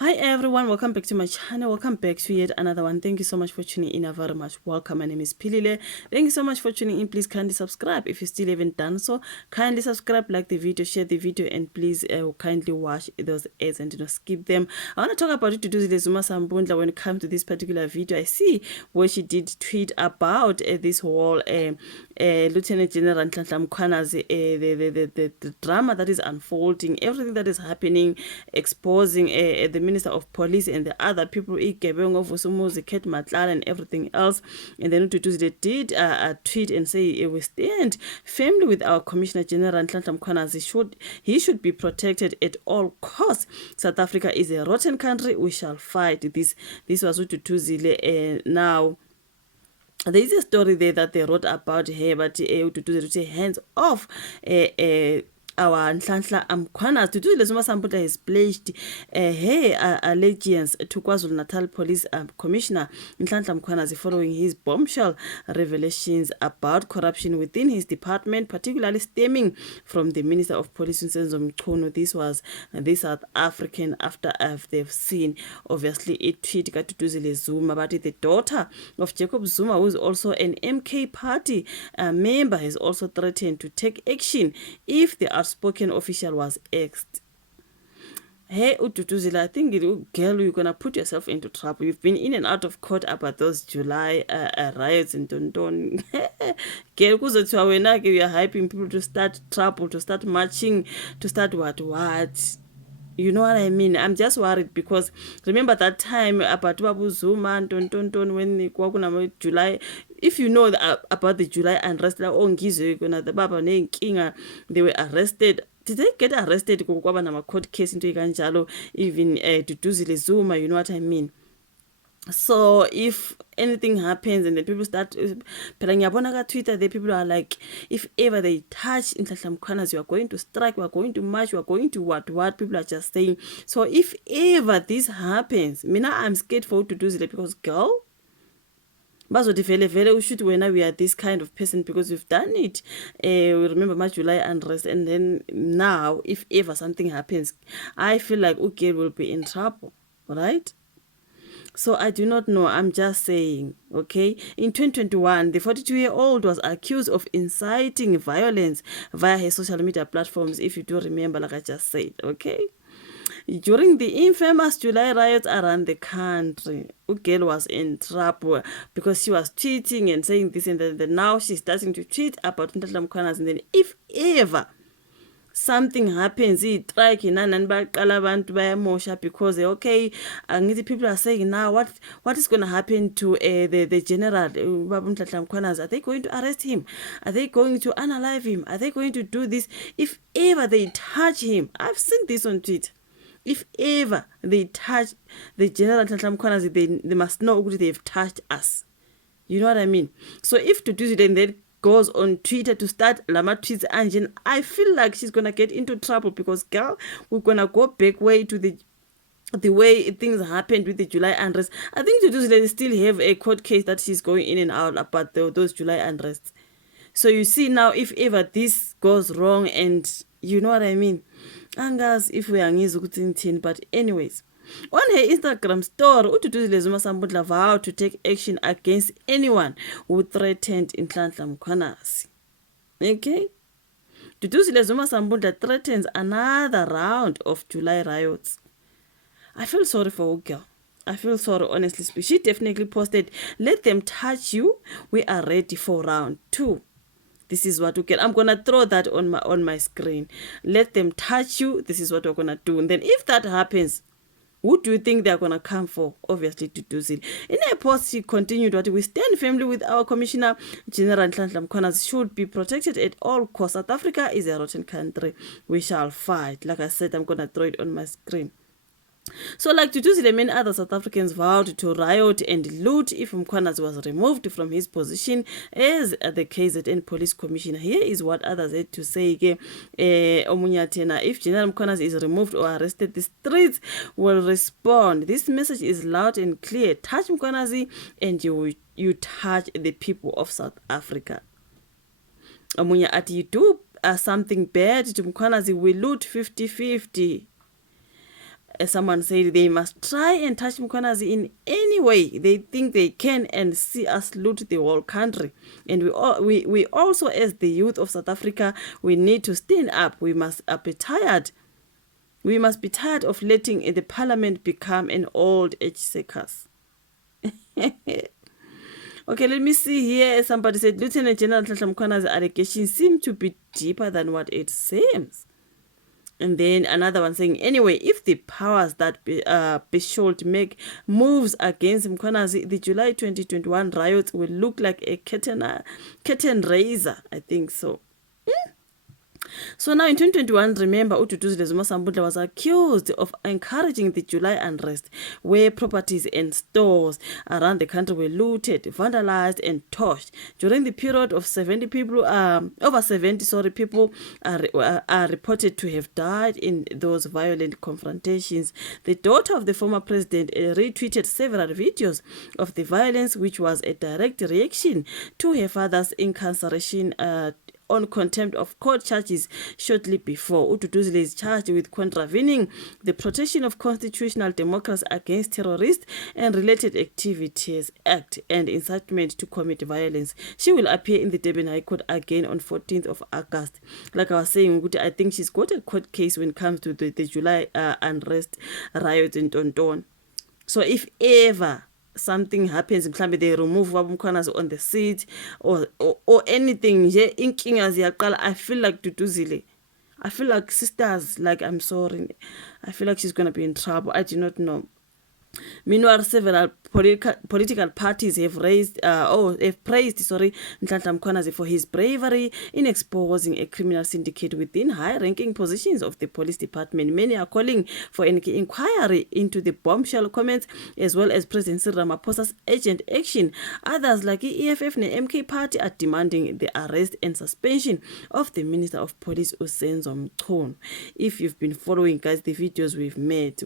Hi everyone, welcome back to my channel. Welcome back to yet another one. Thank you so much for tuning in. Very much welcome. My name is Pilile. Thank you so much for tuning in. Please kindly subscribe if you still haven't done so. Kindly subscribe, like the video, share the video, and please kindly watch those ads and do not skip them. I want to talk about Duduzile Zuma Sambundla when it comes to this particular video. I see where she did tweet about this whole Lieutenant General Nhlanhla Mkhwanazi, the drama that is unfolding, everything that is happening, exposing the Minister of Police and the other people, Igebengu Vusumuzi, Kate Matlala, and everything else. And then Duduzile did tweet and say, we stand firmly with our Commissioner General Nhlanhla Mkhwanazi. He should be protected at all costs. South Africa is a rotten country. We shall fight this. This was Duduzile. Now, there is a story there that they wrote about her, but to say hands off our Nhlanhla Mkhwanazi. Duduzile Zuma Sambundla has pledged her allegiance to KwaZulu-Natal Police Commissioner Nhlanhla Mkhwanazi following his bombshell revelations about corruption within his department, particularly stemming from the Minister of Police Nsenzo Mchunu. This was the South African after they've seen obviously a tweet got Duduzile Zuma, but the daughter of Jacob Zuma, who is also an MK party member, has also threatened to take action if the outspoken official was axed. Hey, Duduzile, I think, girl, you're gonna put yourself into trouble. You've been in and out of court about those July riots in Dondon. Girl, kuzothiwa wena ke you're hyping people to start trouble, to start marching, to start what? You know what I mean? I'm just worried because remember that time about Babu Zuma and Tonton when the July. If you know about the July unrest, the Baba Kinga, they were arrested. Did they get arrested? Court case into Ikanjalo, even Duduzile Zuma, you know what I mean? So if anything happens and then people start Twitter, the people are like, if ever they touch Nhlanhla Mkhwanazi, you are going to strike, we are going to march, we are going to what people are just saying. So if ever this happens, Mina, I'm scared for Duduzile because girl, we should when we are this kind of person because we've done it. We remember my July unrest, and then now if ever something happens, I feel like okay, we'll be in trouble, right? So I do not know. I'm just saying, okay? In 2021, the 42-year-old was accused of inciting violence via her social media platforms, if you do remember, like I just said, okay? During the infamous July riots around the country, Ugel was in trouble because she was tweeting and saying this and that. And now she's starting to tweet about Nhlanhla Mkhwanazi. And then if ever something happens, because okay, people are saying now what is going to happen to the general Nhlanhla Mkhwanazi? Are they going to arrest him? Are they going to unalive him? Are they going to do this? If ever they touch him, I've seen this on Twitter. If ever they touch the general Nhlanhla Mkhwanazi, they must know they've touched us. You know what I mean? So if to do it and then goes on Twitter to start Lama tweets engine, I feel like she's gonna get into trouble because girl, we're gonna go back way to the way things happened with the July unrest. I think to do they still have a court case that she's going in and out about those July unrests. So you see now, if ever this goes wrong, and you know what I mean, angas if we are ngizukuthi, but anyways. On her Instagram story, Duduzile Zuma Sambundla vowed to take action against anyone who threatened Nhlanhla Mkhwanazi. Okay? Duduzile Zuma Sambundla threatens another round of July riots. I feel sorry for her girl. I feel sorry, honestly speaking. She definitely posted, let them touch you. We are ready for round 2. This is what we get. I'm gonna throw that on my screen. Let them touch you. This is what we're gonna do. And then if that happens, who do you think they're going to come for? Obviously, Duduzile. In a post, she continued that we stand firmly with our Commissioner General Nhlanhla Mkhwanazi should be protected at all costs. South Africa is a rotten country. We shall fight. Like I said, I'm going to throw it on my screen. So like Duduzile, many other South Africans vowed to riot and loot if Mkhwanazi was removed from his position as the KZN Police Commissioner. Here is what others had to say. If General Mkhwanazi is removed or arrested, the streets will respond. This message is loud and clear. Touch Mkhwanazi and you touch the people of South Africa. You do something bad to Mkhwanazi, we loot 50-50. as someone said, they must try and touch Mkhwanazi in any way they think they can and see us loot the whole country. And we also, as the youth of South Africa, we need to stand up. We must be tired. We must be tired of letting the parliament become an old age circus. Okay, let me see here. Somebody said Lieutenant General Nhlanhla Mkhwanazi's allegations seem to be deeper than what it seems. And then another one saying, anyway, if the powers that be should make moves against Mkhwanazi, the July 2021 riots will look like a curtain raiser. I think so. So now in 2021, remember, Duduzile Zuma was accused of encouraging the July unrest, where properties and stores around the country were looted, vandalized, and torched. During the period of 70 people, over 70 people are reported to have died in those violent confrontations. The daughter of the former president retweeted several videos of the violence, which was a direct reaction to her father's incarceration on contempt of court charges shortly before. Duduzile is charged with contravening the Protection of Constitutional Democracy Against Terrorists and Related Activities Act and incitement to commit violence. She will appear in the Durban High Court again on 14th of August. Like I was saying, I think she's got a court case when it comes to the July unrest riots in Tonton. So if ever something happens, mhlambe they remove Mkhwanazi on the seat or anything, I feel like Duduzile, I feel like sisters, like, I'm sorry, I feel like she's gonna be in trouble. I do not know. Meanwhile, several political parties have praised Nhlanhla Mkhwanazi for his bravery in exposing a criminal syndicate within high-ranking positions of the police department. Many are calling for an inquiry into the bombshell comments, as well as President Cyril Ramaphosa's urgent action. Others, like the EFF and the MK Party, are demanding the arrest and suspension of the Minister of Police, Usenzo Mchunu. If you've been following, guys, the videos we've made,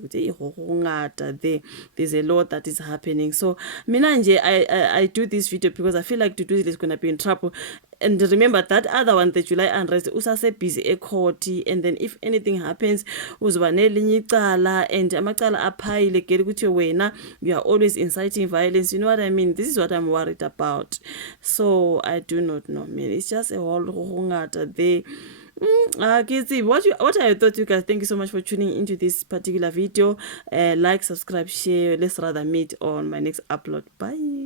there's a lot that is happening. So Minanje, I do this video because I feel like Duduzile is gonna be in trouble. And remember that other one, the July unrest, usase busy a court, and then if anything happens, uzwaneli nicala and amacala aphayile geli kuthi wena you are always inciting violence. You know what I mean? This is what I'm worried about. So I do not know, man. It's just a whole hungata there. What I thought, you guys. Thank you so much for tuning into this particular video. Like, subscribe, share. Let's rather meet on my next upload. Bye.